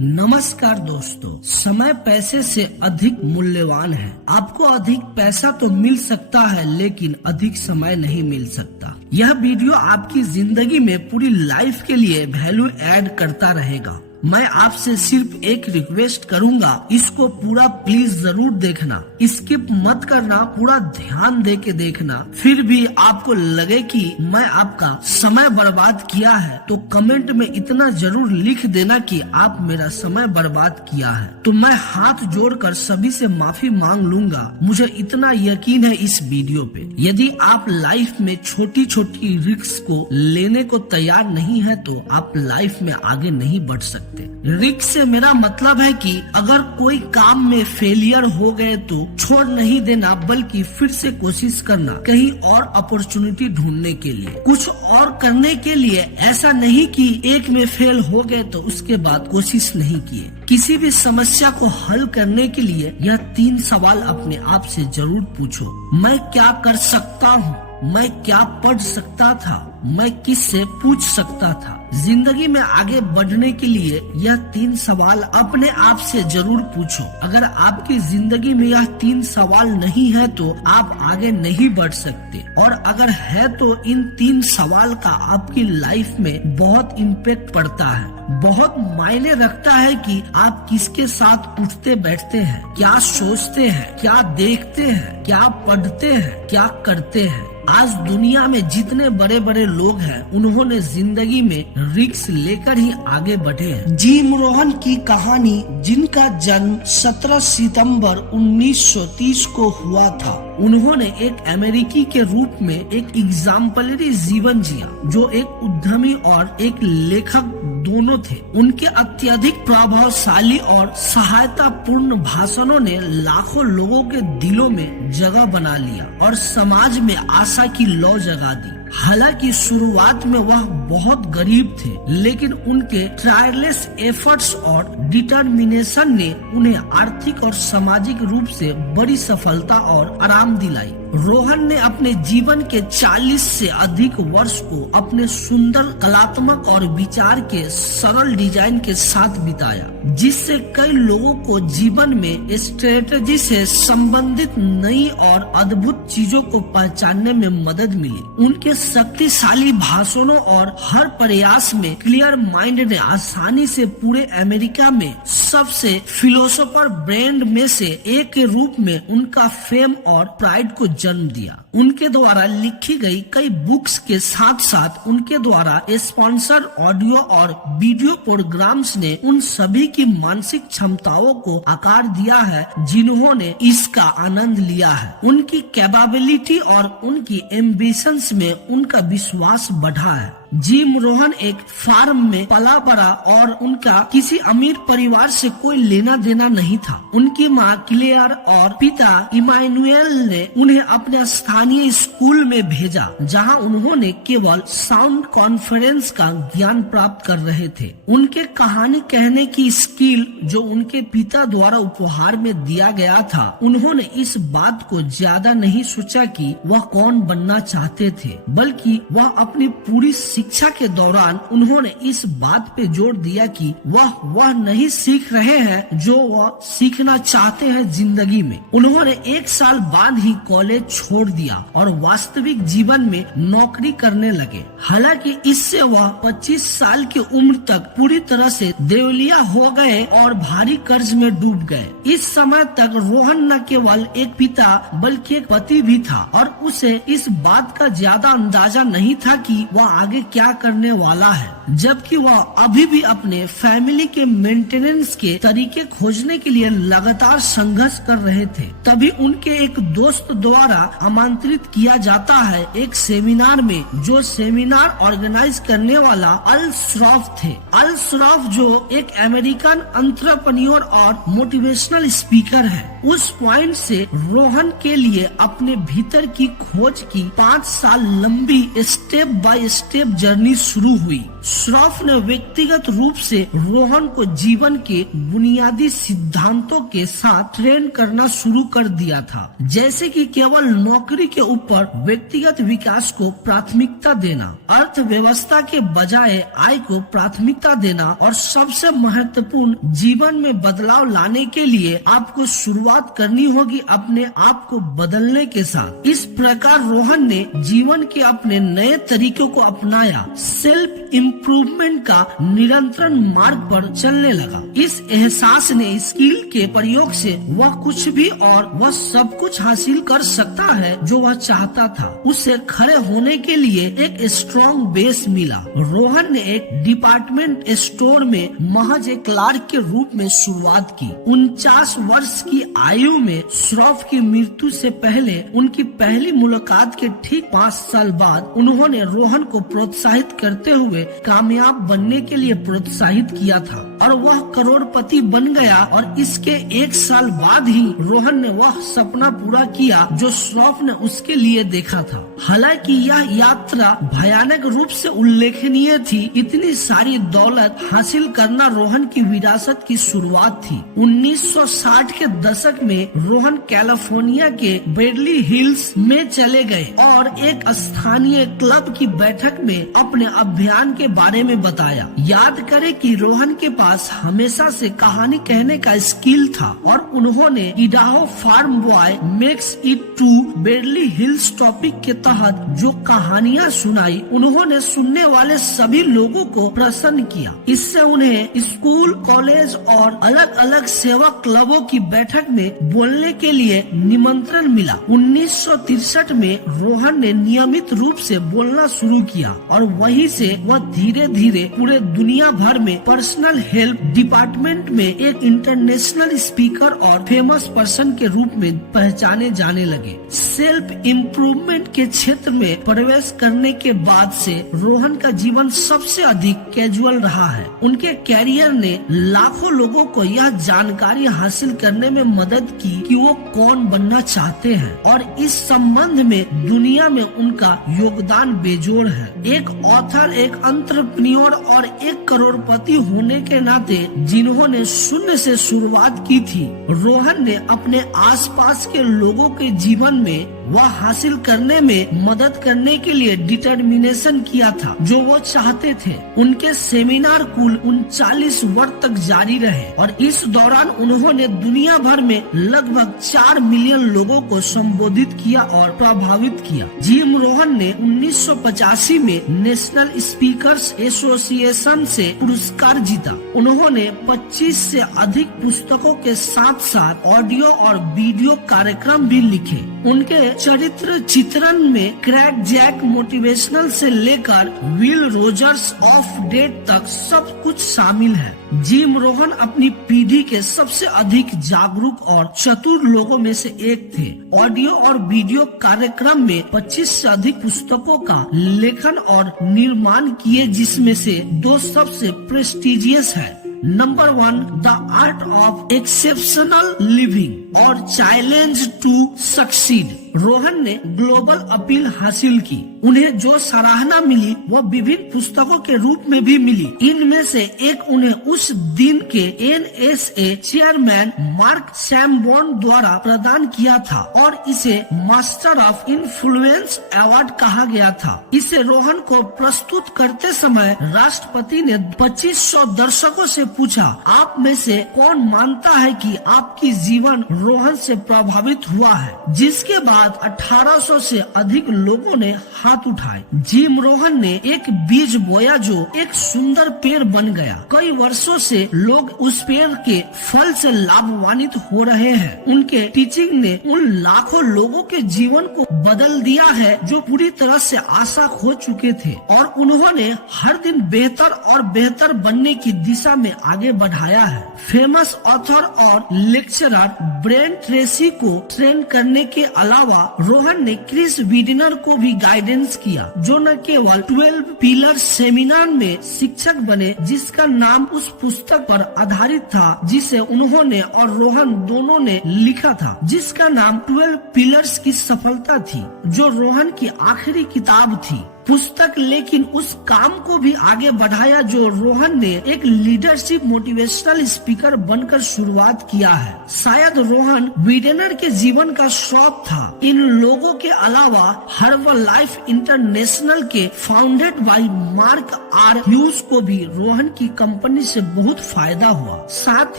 नमस्कार दोस्तों, समय पैसे से अधिक मूल्यवान है। आपको अधिक पैसा तो मिल सकता है लेकिन अधिक समय नहीं मिल सकता। यह वीडियो आपकी जिंदगी में पूरी लाइफ के लिए वैल्यू ऐड करता रहेगा। मैं आपसे सिर्फ एक रिक्वेस्ट करूंगा, इसको पूरा प्लीज जरूर देखना, स्किप मत करना, पूरा ध्यान दे के देखना। फिर भी आपको लगे कि मैं आपका समय बर्बाद किया है तो कमेंट में इतना जरूर लिख देना कि आप मेरा समय बर्बाद किया है। तो मैं हाथ जोड़कर सभी से माफी मांग लूंगा। मुझे इतना यकीन है इस वीडियो पे। यदि आप लाइफ में छोटी छोटी रिस्क को लेने को तैयार नहीं है तो आप लाइफ में आगे नहीं बढ़ सकते। रिस्क से मेरा मतलब है कि अगर कोई काम में फेलियर हो गए तो छोड़ नहीं देना, बल्कि फिर से कोशिश करना, कहीं और अपॉर्चुनिटी ढूंढने के लिए, कुछ और करने के लिए। ऐसा नहीं कि एक में फेल हो गए तो उसके बाद कोशिश नहीं किए। किसी भी समस्या को हल करने के लिए यह 3 सवाल अपने आप से जरूर पूछो। मैं क्या कर सकता हूँ? मैं क्या पढ़ सकता था? मैं किससे पूछ सकता था? जिंदगी में आगे बढ़ने के लिए यह 3 सवाल अपने आप से जरूर पूछो। अगर आपकी जिंदगी में यह 3 सवाल नहीं है तो आप आगे नहीं बढ़ सकते, और अगर है तो इन 3 सवाल का आपकी लाइफ में बहुत इम्पैक्ट पड़ता है। बहुत मायने रखता है कि आप किसके साथ उठते बैठते हैं, क्या सोचते हैं, क्या देखते हैं, क्या पढ़ते हैं, क्या करते हैं। आज दुनिया में जितने बड़े बड़े लोग हैं, उन्होंने जिंदगी में रिस्क लेकर ही आगे बढ़े हैं। जिम रोहन की कहानी, जिनका जन्म 17 सितंबर 1930 को हुआ था, उन्होंने एक अमेरिकी के रूप में एक एग्जाम्पलरी जीवन जिया, जो एक उद्यमी और एक लेखक दोनों थे। उनके अत्यधिक प्रभावशाली और सहायतापूर्ण भाषणों ने लाखों लोगों के दिलों में जगह बना लिया और समाज में आशा की लौ जगा दी। हालांकि शुरुआत में वह बहुत गरीब थे, लेकिन उनके टायरलेस एफर्ट्स और डिटर्मिनेशन ने उन्हें आर्थिक और सामाजिक रूप से बड़ी सफलता और आराम दिलाई। रोहन ने अपने जीवन के 40 से अधिक वर्ष को अपने सुंदर कलात्मक और विचार के सरल डिजाइन के साथ बिताया, जिससे कई लोगों को जीवन में स्ट्रेटेजी से संबंधित नई और अद्भुत चीजों को पहचानने में मदद मिली। उनके शक्तिशाली भाषणों और हर प्रयास में क्लियर माइंड ने आसानी से पूरे अमेरिका में सबसे फिलोसोफर ब्रांड में से एक के रूप में उनका फेम और प्राइड को जन्म दिया। उनके द्वारा लिखी गई कई बुक्स के साथ साथ उनके द्वारा स्पॉन्सर ऑडियो और वीडियो प्रोग्राम्स ने उन सभी की मानसिक क्षमताओं को आकार दिया है जिन्होंने इसका आनंद लिया है। उनकी कैपेबिलिटी और उनकी एम्बिशंस में उनका विश्वास बढ़ा है। जिम रोहन एक फार्म में पला बड़ा और उनका किसी अमीर परिवार से कोई लेना देना नहीं था। उनकी माँ क्लेयर और पिता इमानुएल ने उन्हें अपने स्थानीय स्कूल में भेजा, जहां उन्होंने केवल साउंड कॉन्फ्रेंस का ज्ञान प्राप्त कर रहे थे। उनके कहानी कहने की स्किल जो उनके पिता द्वारा उपहार में दिया गया था, उन्होंने इस बात को ज्यादा नहीं सोचा कि वह कौन बनना चाहते थे, बल्कि वह अपनी पूरी शिक्षा के दौरान उन्होंने इस बात पे जोर दिया कि वह नहीं सीख रहे हैं जो वह सीखना चाहते हैं जिंदगी में। उन्होंने 1 साल बाद ही कॉलेज छोड़ दिया और वास्तविक जीवन में नौकरी करने लगे। हालांकि इससे वह 25 साल की उम्र तक पूरी तरह से देवलिया हो गए और भारी कर्ज में डूब गए। इस समय तक रोहन न केवल एक पिता बल्कि एक पति भी था, और उसे इस बात का ज्यादा अंदाजा नहीं था कि वह आगे क्या करने वाला है, जबकि वह अभी भी अपने फैमिली के मेंटेनेंस के तरीके खोजने के लिए लगातार संघर्ष कर रहे थे। तभी उनके एक दोस्त द्वारा आमंत्रित किया जाता है एक सेमिनार में, जो सेमिनार ऑर्गेनाइज करने वाला अल श्रॉफ थे। अल श्रॉफ जो एक अमेरिकन एंटरप्रेन्योर और मोटिवेशनल स्पीकर है। उस पॉइंट से रोहन के लिए अपने भीतर की खोज की 5 साल लंबी स्टेप बाय स्टेप जर्नी शुरू हुई। श्रॉफ ने व्यक्तिगत रूप से रोहन को जीवन के बुनियादी सिद्धांतों के साथ ट्रेन करना शुरू कर दिया था, जैसे कि केवल नौकरी के ऊपर व्यक्तिगत विकास को प्राथमिकता देना, अर्थव्यवस्था के बजाय आय को प्राथमिकता देना और सबसे महत्वपूर्ण जीवन में बदलाव लाने के लिए आपको शुरुआत करनी होगी अपने आप को बदलने के साथ। इस प्रकार रोहन ने जीवन के अपने नए तरीकों को अपनाया, सेल्फ इम्प्रूवमेंट का निरंतर मार्ग पर चलने लगा। इस एहसास ने स्किल के प्रयोग से वह कुछ भी और वह सब कुछ हासिल कर सकता है जो वह चाहता था। उसे खड़े होने के लिए एक स्ट्रॉन्ग बेस मिला। रोहन ने एक डिपार्टमेंट स्टोर में महज एक क्लार्क के रूप में शुरुआत की। 49 वर्ष की आयु में श्रॉफ की मृत्यु से पहले उनकी पहली मुलाकात के ठीक 5 साल बाद उन्होंने रोहन को प्रोत्साहित करते हुए कामयाब बनने के लिए प्रोत्साहित किया था और वह करोड़पति बन गया। और इसके 1 साल बाद ही रोहन ने वह सपना पूरा किया जो श्रॉफ ने उसके लिए देखा था। हालांकि यह यात्रा भयानक रूप से उल्लेखनीय थी। इतनी सारी दौलत हासिल करना रोहन की विरासत की शुरुआत थी। 1960 के दशक में रोहन कैलिफोर्निया के बेवर्ली हिल्स में चले गए और एक स्थानीय क्लब की बैठक में अपने अभियान के बारे में बताया। याद करें कि रोहन के पास हमेशा से कहानी कहने का स्किल था और उन्होंने Idaho farm boy makes it to Beverly Hills topic के तहत जो कहानियां सुनाई, उन्होंने सुनने वाले सभी लोगों को प्रसन्न किया। इससे उन्हें स्कूल, कॉलेज और अलग अलग सेवा क्लबों की बैठक में बोलने के लिए निमंत्रण मिला। 1963 में रोहन ने नियमित रूप से बोलना शुरू किया और वहीं से वह धीरे धीरे पूरे दुनिया भर में पर्सनल हेल्प डिपार्टमेंट में एक इंटरनेशनल स्पीकर और फेमस पर्सन के रूप में पहचाने जाने लगे। सेल्फ इम्प्रूवमेंट के क्षेत्र में प्रवेश करने के बाद से रोहन का जीवन सबसे अधिक कैजुअल रहा है। उनके कैरियर ने लाखों लोगों को यह जानकारी हासिल करने में मदद की कि वो कौन बनना चाहते हैं और इस संबंध में दुनिया में उनका योगदान बेजोड़ है। एक ऑथर, एक एंटरप्रेन्योर और एक करोड़पति होने के नाते जिन्होंने शून्य से शुरुआत की थी, रोहन ने अपने आसपास के लोगों के जीवन में वह हासिल करने में मदद करने के लिए डिटर्मिनेशन किया था जो वो चाहते थे। उनके सेमिनार कुल 39 वर्ष तक जारी रहे और इस दौरान उन्होंने दुनिया भर में लगभग 4 मिलियन लोगों को संबोधित किया और प्रभावित किया। जिम रोहन ने 1985 में नेशनल स्पीकर्स एसोसिएशन से पुरस्कार जीता। उन्होंने 25 से अधिक पुस्तकों के साथ साथ ऑडियो और वीडियो कार्यक्रम भी लिखे। उनके चरित्र चित्रण में क्रैक जैक मोटिवेशनल से लेकर विल रोजर्स ऑफ डेट तक सब कुछ शामिल है। जिम रोहन अपनी पीढ़ी के सबसे अधिक जागरूक और चतुर लोगों में से एक थे। ऑडियो और वीडियो कार्यक्रम में 25 से अधिक पुस्तकों का लेखन और निर्माण किए, जिसमें से 2 सबसे प्रेस्टिजियस है। Number 1 the art of exceptional living और चैलेंज टू सक्सीड। रोहन ने ग्लोबल अपील हासिल की। उन्हें जो सराहना मिली वो विभिन्न पुस्तकों के रूप में भी मिली। इनमें से एक उन्हें उस दिन के NSA चेयरमैन मार्क सैम्बोर्न द्वारा प्रदान किया था और इसे मास्टर ऑफ इन्फ्लुएंस अवार्ड कहा गया था। इसे रोहन को प्रस्तुत करते समय राष्ट्रपति ने 2500 दर्शकों से पूछा, आप में से कौन मानता है कि आपकी जीवन रोहन से प्रभावित हुआ है? जिसके बाद 1800 से अधिक लोगों ने हाथ उठाए। जिम रोहन ने एक बीज बोया जो एक सुंदर पेड़ बन गया। कई वर्षों से लोग उस पेड़ के फल से लाभान्वित हो रहे हैं। उनके टीचिंग ने उन लाखों लोगों के जीवन को बदल दिया है जो पूरी तरह से आशा खो चुके थे और उन्होंने हर दिन बेहतर और बेहतर बनने की दिशा में आगे बढ़ाया है। फेमस ऑथर और लेक्चरर ब्रेन ट्रेसी को ट्रेन करने के अलावा रोहन ने क्रिस वीडनर को भी गाइडेंस किया, जो न केवल 12 पिलर सेमिनार में शिक्षक बने, जिसका नाम उस पुस्तक पर आधारित था जिसे उन्होंने और रोहन दोनों ने लिखा था, जिसका नाम 12 पिलर्स की सफलता थी, जो रोहन की आखिरी किताब थी। पुस्तक, लेकिन उस काम को भी आगे बढ़ाया जो रोहन ने एक लीडरशिप मोटिवेशनल स्पीकर बनकर शुरुआत किया है। शायद रोहन वीडेनर के जीवन का शौक था। इन लोगों के अलावा हर्बल लाइफ इंटरनेशनल के founded by Mark R Hughes को भी रोहन की कंपनी से बहुत फायदा हुआ। साथ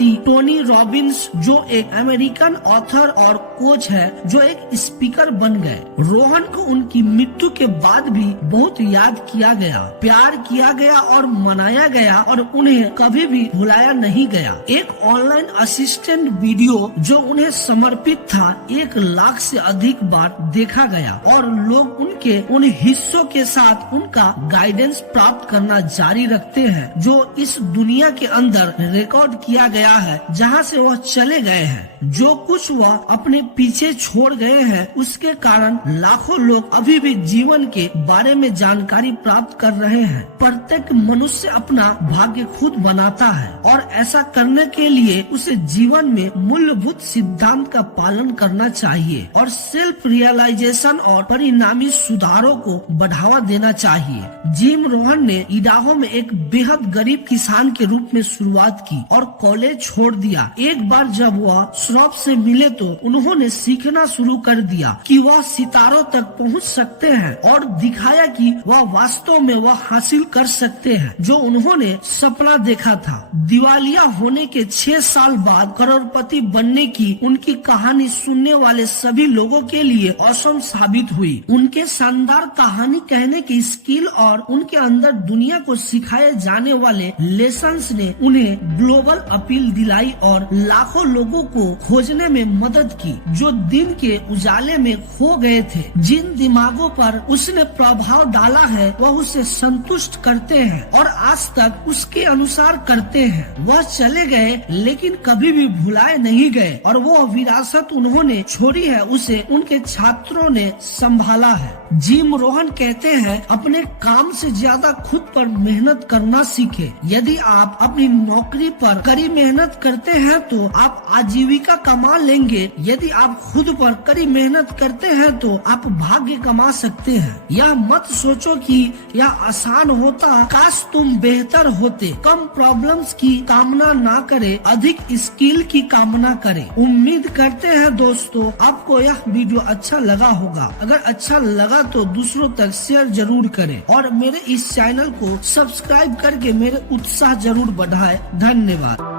ही टोनी रॉबिन्स जो एक अमेरिकन ऑथर और कोच है, जो एक स्पीकर बन गए। रोहन को उनकी मृत्यु के बाद भी बहुत याद किया गया, प्यार किया गया और मनाया गया और उन्हें कभी भी भुलाया नहीं गया। एक ऑनलाइन असिस्टेंट वीडियो जो उन्हें समर्पित था 1 लाख से अधिक बार देखा गया और लोग उनके उन हिस्सों के साथ उनका गाइडेंस प्राप्त करना जारी रखते हैं जो इस दुनिया के अंदर रिकॉर्ड किया गया है जहां से वह चले गए हैं। जो कुछ वह अपने पीछे छोड़ गए हैं उसके कारण लाखों लोग अभी भी जीवन के बारे में जानकारी प्राप्त कर रहे हैं। प्रत्येक मनुष्य अपना भाग्य खुद बनाता है और ऐसा करने के लिए उसे जीवन में मूलभूत सिद्धांत का पालन करना चाहिए और सेल्फ रियलाइजेशन और परिणामी सुधारों को बढ़ावा देना चाहिए। जिम रोहन ने इडाहो में एक बेहद गरीब किसान के रूप में शुरुआत की और कॉलेज छोड़ दिया। एक बार जब वह श्रॉफ से मिले तो उन्होंने सीखना शुरू कर दिया कि वह सितारों तक पहुंच सकते हैं और दिखाया कि वह वास्तव में वह हासिल कर सकते हैं जो उन्होंने सपना देखा था। दिवालिया होने के 6 साल बाद करोड़पति बनने की उनकी कहानी सुनने वाले सभी लोगों के लिए औसम साबित हुई। उनके शानदार कहानी कहने की स्किल और उनके अंदर दुनिया को सिखाए जाने वाले लेसन्स ने उन्हें ग्लोबल अपील दिलाई और लाखों लोगों को खोजने में मदद की जो दिन के उजाले में खो गए थे। जिन दिमागों पर उसने प्रभाव डाला है वह उसे संतुष्ट करते हैं और आज तक उसके अनुसार करते हैं। वह चले गए लेकिन कभी भी भुलाए नहीं गए और वो विरासत उन्होंने छोड़ी है उसे उनके छात्रों ने संभाला है। जिम रोहन कहते हैं अपने काम से ज्यादा खुद पर मेहनत करना सीखे। यदि आप अपनी नौकरी पर कड़ी मेहनत करते हैं तो आप आजीविका कमा लेंगे। यदि आप खुद पर कड़ी मेहनत करते हैं तो आप भाग्य कमा सकते हैं। यह मत सोचो कि यह आसान होता, काश तुम बेहतर होते। कम प्रॉब्लम्स की कामना ना करे, अधिक स्किल की कामना करे। उम्मीद करते हैं दोस्तों आपको यह वीडियो अच्छा लगा होगा। अगर अच्छा लगा तो दूसरों तक शेयर जरूर करें और मेरे इस चैनल को सब्सक्राइब करके मेरे उत्साह जरूर बढ़ाएं। धन्यवाद।